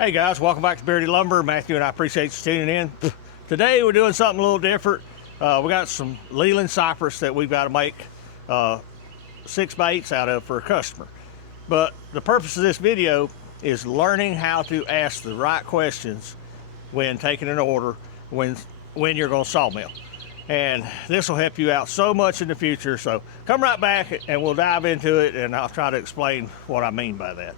Hey guys, welcome back to Beardy Lumber. Matthew and I appreciate you tuning in. Today we're doing something a little different. We got some Leland cypress that we've got to make 6x8s out of for a customer. But the purpose of this video is learning how to ask the right questions when taking an order, when you're going to sawmill. And this will help you out so much in the future. So come right back and we'll dive into it, and I'll try to explain what I mean by that.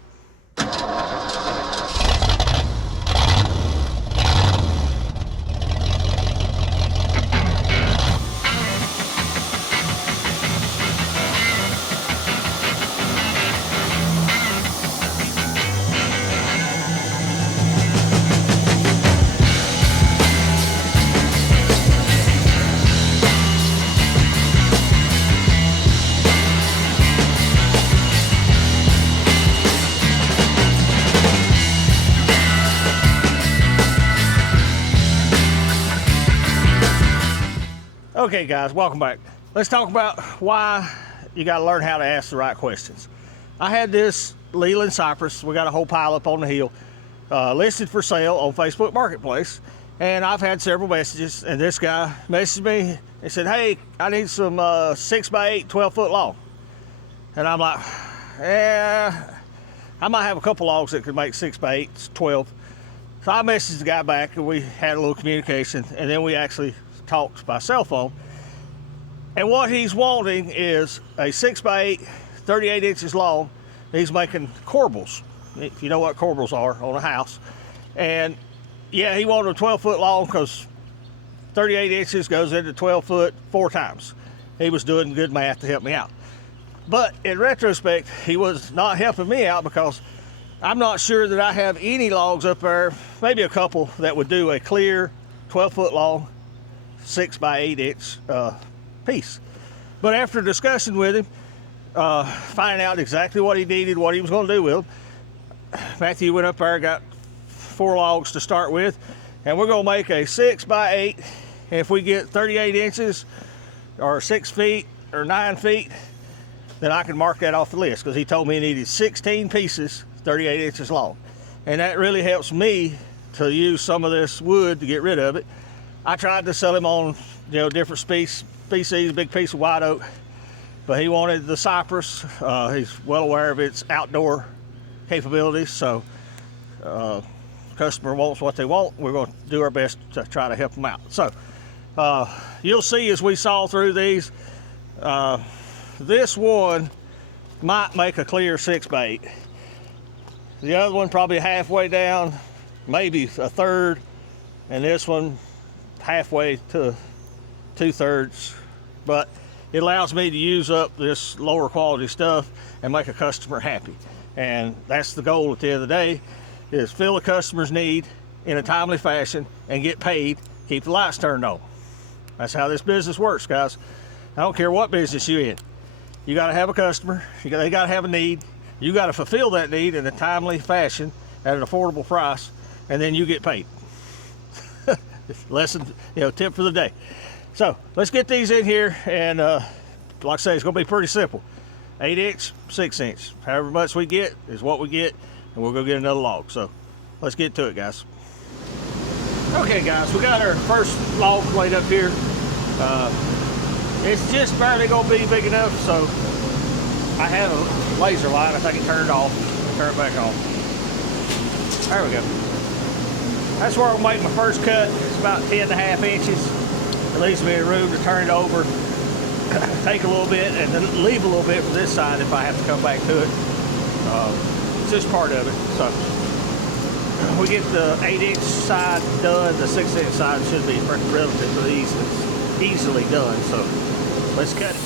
Okay guys, welcome back. Let's talk about why you got to learn how to ask the right questions. I had this Leland cypress, we got a whole pile up on the hill, listed for sale on Facebook Marketplace, and I've had several messages, and this guy messaged me and said, hey, I need some 6x8 12 foot long. And I'm like, yeah, I might have a couple logs that could make 6x8 12. So I messaged the guy back and we had a little communication, and then we actually talked by cell phone. And what he's wanting is a 6x8 38 inches long. He's making corbels, if you know what corbels are on a house. And yeah, he wanted a 12 foot long because 38 inches goes into 12 foot 4 times. He was doing good math to help me out, but in retrospect he was not helping me out because I'm not sure that I have any logs up there, maybe a couple that would do a clear 12 foot long 6x8 inch piece. But after discussing with him, finding out exactly what he needed, what he was going to do with them, Matthew went up there, got 4 logs to start with, and we're going to make a 6x8. And if we get 38 inches or 6 feet or 9 feet, then I can mark that off the list, because he told me he needed 16 pieces 38 inches long. And that really helps me to use some of this wood to get rid of it. I tried to sell him on, different species, a big piece of white oak, but he wanted the cypress. He's well aware of its outdoor capabilities, so customer wants what they want. We're going to do our best to try to help them out. So you'll see as we saw through these, this one might make a clear 6x8. The other one probably halfway down, maybe a third, and this one halfway to 2/3, but it allows me to use up this lower quality stuff and make a customer happy. And that's the goal at the end of the day, is fill a customer's need in a timely fashion and get paid, keep the lights turned on. That's how this business works, guys. I don't care what business you're in. You got to have a customer, they got to have a need, you got to fulfill that need in a timely fashion at an affordable price, and then you get paid. Lesson, tip for the day. So let's get these in here, and like I say, it's gonna be pretty simple. 8 inch, 6 inch, however much we get is what we get, and we'll go get another log. So let's get to it, guys. Okay guys, we got our first log laid up here. It's just barely gonna be big enough, so I have a laser light. I think it turned off. Turn it back on. There we go. That's where I'll make my first cut. It's about 10.5 inches. It leaves me room to turn it over, take a little bit, and then leave a little bit for this side if I have to come back to it. It's just part of it. So we get the 8 inch side done. The 6 inch side should be relatively easily done. So let's cut it.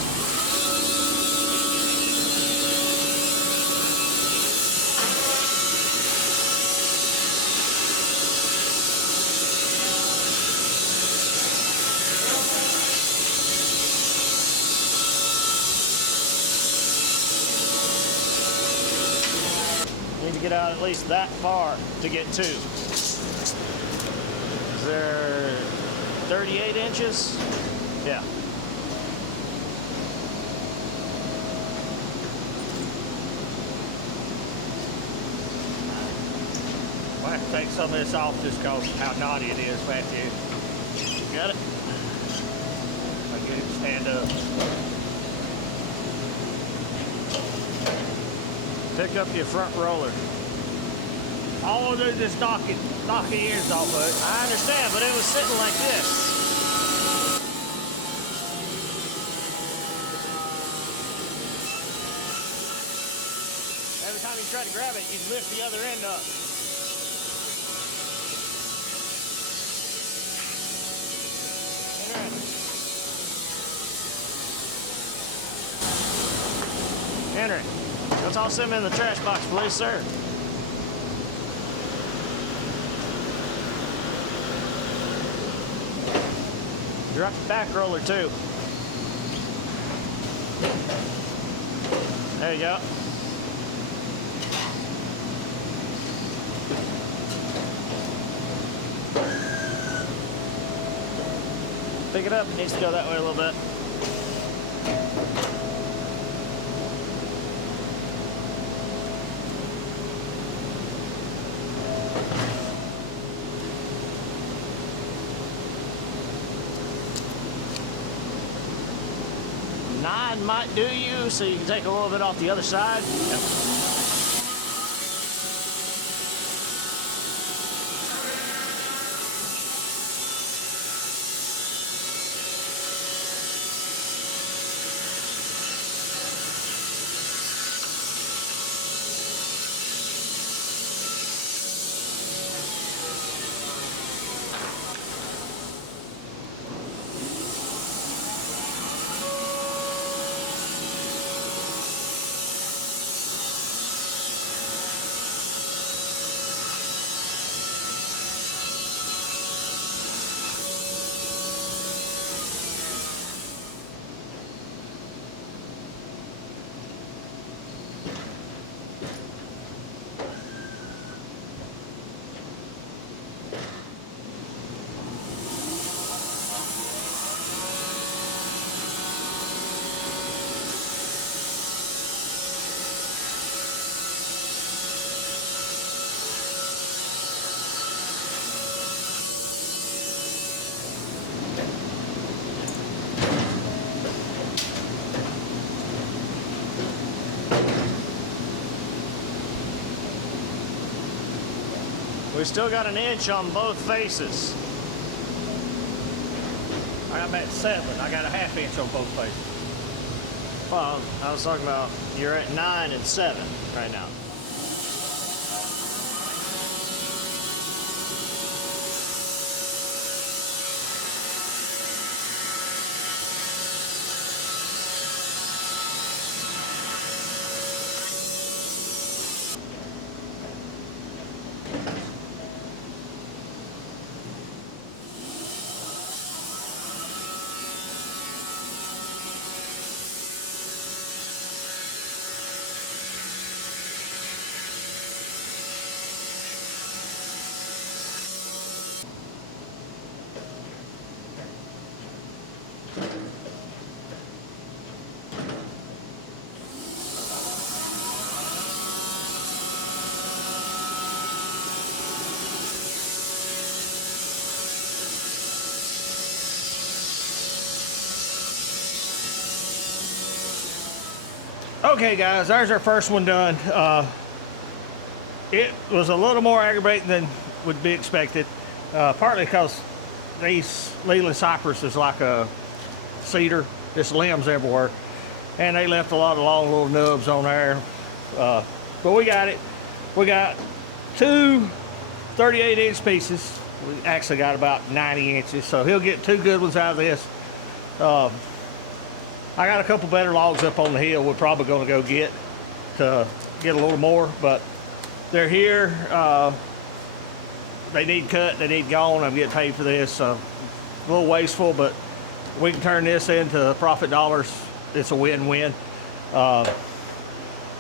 Need to get out at least that far to get 2. Is there 38 inches? Yeah. have to take some of this off just because how knotty it is back here. Got it? I'll get it to stand up. Pick up your front roller. All I want to do is just knock the ears off of it. I understand, but it was sitting like this. Every time you try to grab it, you lift the other end up. Henry, go toss him in the trash box, please, sir. Drop the back roller, too. There you go. Pick it up, it needs to go that way a little bit. Nine might do you, so you can take a little bit off the other side. Yep. We still got an inch on both faces. I'm at 7. I got a ½ inch on both faces. Well, I was talking about you're at 9 and 7 right now. Okay guys, there's our first one done. It was a little more aggravating than would be expected, partly because these Leland cypress is like a cedar, just limbs everywhere, and they left a lot of long little nubs on there, but we got it. We got two 38-inch pieces. We actually got about 90 inches, so he'll get 2 good ones out of this. I got a couple better logs up on the hill we're probably going to go get to get a little more, but they're here. They need cut, they need gone. I'm getting paid for this. A little wasteful, but we can turn this into profit dollars. It's a win-win. I'm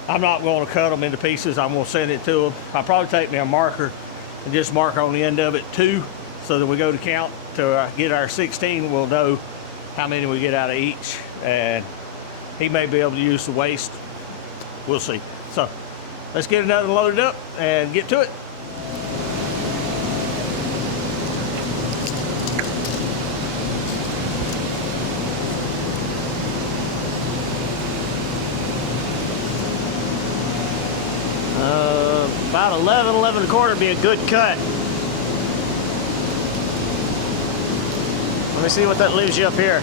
not going to cut them into pieces. I'm going to send it to them. I'll probably take me a marker and just mark on the end of it 2, so that we go to count to get our 16. We'll know how many we get out of each, and he may be able to use the waste. We'll see. So let's get another loaded up and get to it. about 11, 11 and a quarter would be a good cut. Let me see what that leaves you up here.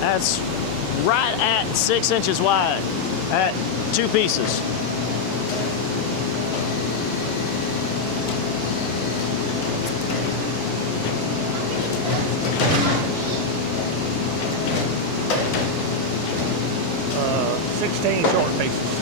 That's right at 6 inches wide at 2 pieces. Uh, 16 short pieces.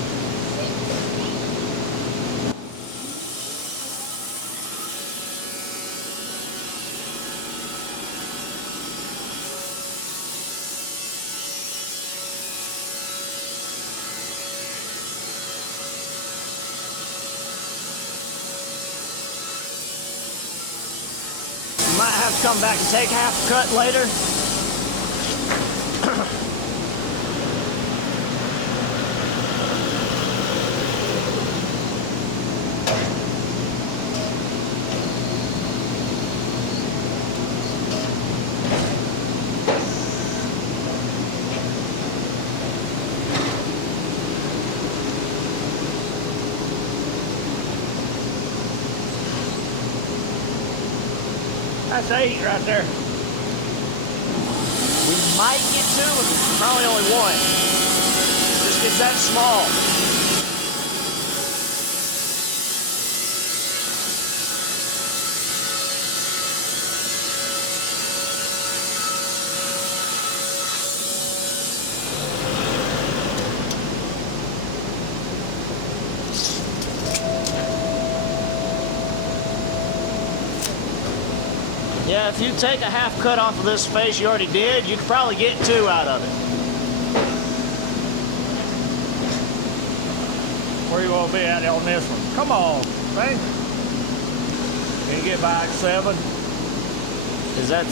Might have to come back and take half a cut later. That's 8 right there. We might get 2, but probably only 1. Just gets that small. Yeah, if you take a half cut off of this face you already did, you could probably get 2 out of it. Where you want to be at on this one? Come on, man. Can you get by at 7? Is that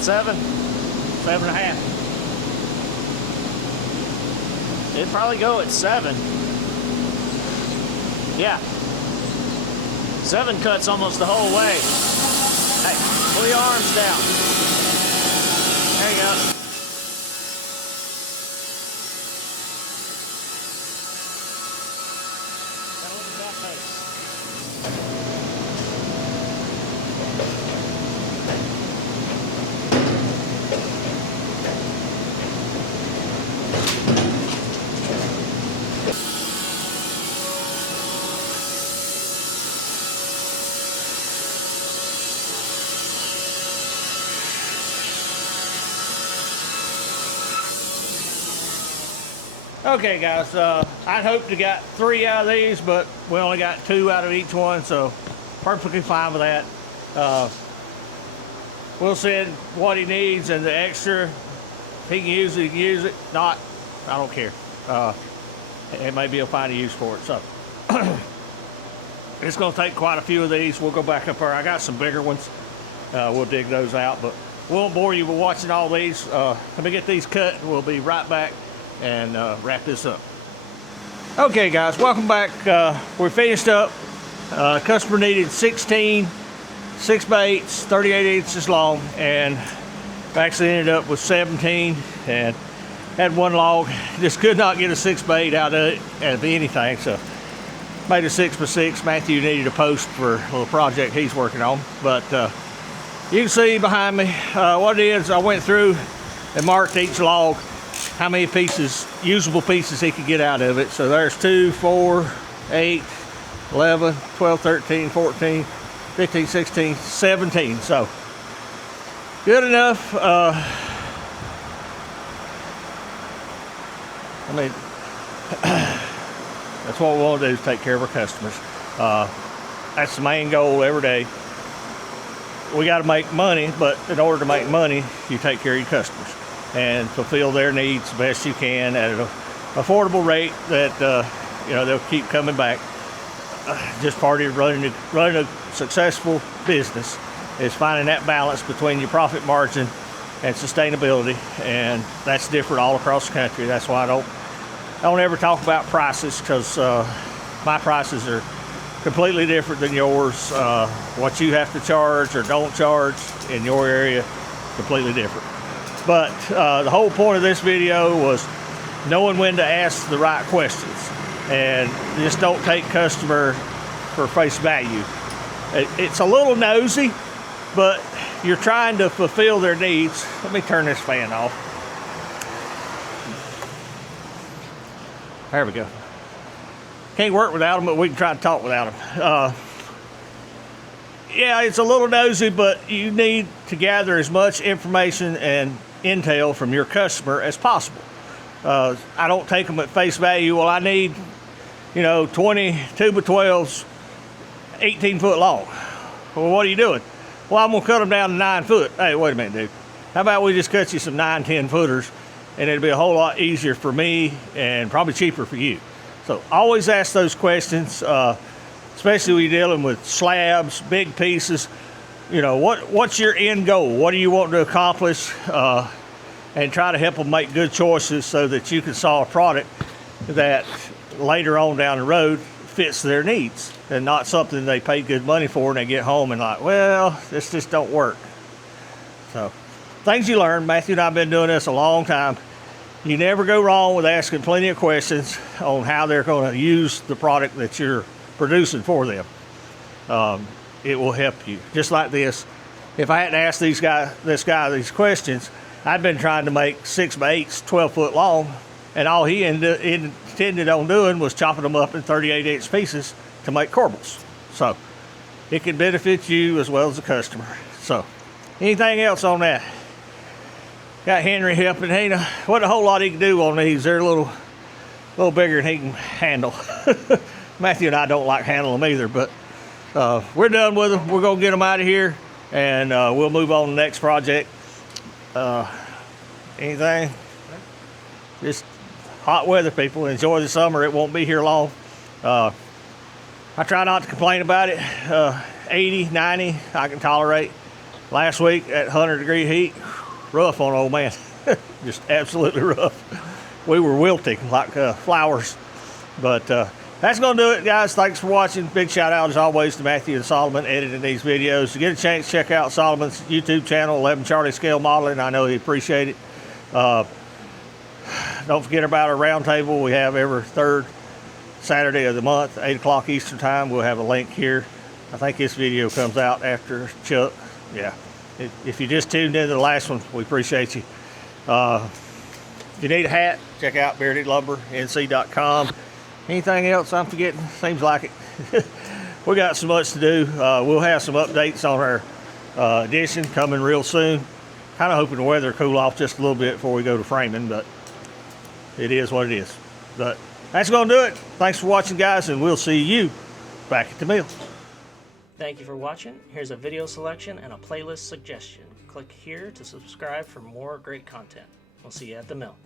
7? 7.5. It'd probably go at 7. Yeah. 7 cuts almost the whole way. Hey, pull your arms down. There you go. Now look at that face. Okay, guys, I'd hoped to got 3 out of these, but we only got 2 out of each one, so perfectly fine with that. We'll send what he needs and the extra. If he can use it, he can use it. Not, I don't care. It may be a fine use for it. So it's going to take quite a few of these. We'll go back up there. I got some bigger ones. We'll dig those out, but we won't bore you with watching all these. Let me get these cut, and we'll be right back and wrap this up. Okay, guys, welcome back. We're finished up. Customer needed 16 6x8s, 38 inches long, and actually ended up with 17 and had 1 log. Just could not get a 6x8 out of anything, so made a 6x6. Matthew needed a post for a little project he's working on, but you can see behind me what it is. I went through and marked each log how many pieces, usable pieces he could get out of it. So there's 2, 4, 8, 11, 12, 13, 14, 15, 16, 17. So good enough. I mean, that's what we want to do, is take care of our customers. That's the main goal every day. We got to make money, but in order to make money, you take care of your customers and fulfill their needs the best you can at an affordable rate that they'll keep coming back. Just part of running a successful business is finding that balance between your profit margin and sustainability, and that's different all across the country. That's why I don't ever talk about prices, because my prices are completely different than yours. What you have to charge or don't charge in your area, completely different. But the whole point of this video was knowing when to ask the right questions, and just don't take customer for face value. It's a little nosy, but you're trying to fulfill their needs. Let me turn this fan off. There we go. Can't work without them, but we can try to talk without them. Yeah, it's a little nosy, but you need to gather as much information and intel from your customer as possible. I don't take them at face value. Well, I need 20 2x12s 18 foot long. Well, what are you doing? Well, I'm gonna cut them down to 9 foot. Hey, wait a minute, dude. How about we just cut you some 9-10 footers, and it'll be a whole lot easier for me and probably cheaper for you. So always ask those questions, especially when you're dealing with slabs, big pieces. What's your end goal? What do you want to accomplish? And try to help them make good choices so that you can saw a product that later on down the road fits their needs, and not something they paid good money for and they get home and like, well, this just don't work. So things you learn. Matthew and I have been doing this a long time. You never go wrong with asking plenty of questions on how they're going to use the product that you're producing for them. It will help you. Just like this, if I hadn't asked this guy these questions, I'd been trying to make 6x8s 12 foot long, and all he intended on doing was chopping them up in 38-inch pieces to make corbels. So it can benefit you as well as the customer. So anything else on that? Got Henry helping. Hey, what a whole lot he can do on these. They're a little bigger than he can handle. Matthew and I don't like handling them either, but we're done with them. We're gonna get them out of here, and we'll move on to the next project. Anything? Just hot weather, people. Enjoy the summer. It won't be here long. I try not to complain about it. 80, 90, I can tolerate. Last week at 100-degree heat, rough on old man. Just absolutely rough. We were wilting like flowers. But that's going to do it, guys. Thanks for watching. Big shout out, as always, to Matthew and Solomon editing these videos. To get a chance, check out Solomon's YouTube channel, 11 Charlie Scale Modeling. I know he appreciate it. Don't forget about our roundtable. We have every third Saturday of the month, 8 o'clock Eastern time. We'll have a link here. I think this video comes out after Chuck. Yeah. If you just tuned into the last one, we appreciate you. If you need a hat, check out beardedlumbernc.com. Anything else I'm forgetting? Seems like it. We got so much to do. We'll have some updates on our addition coming real soon. Kind of hoping the weather will cool off just a little bit before we go to framing, but it is what it is. But that's going to do it. Thanks for watching, guys, and we'll see you back at the mill. Thank you for watching. Here's a video selection and a playlist suggestion. Click here to subscribe for more great content. We'll see you at the mill.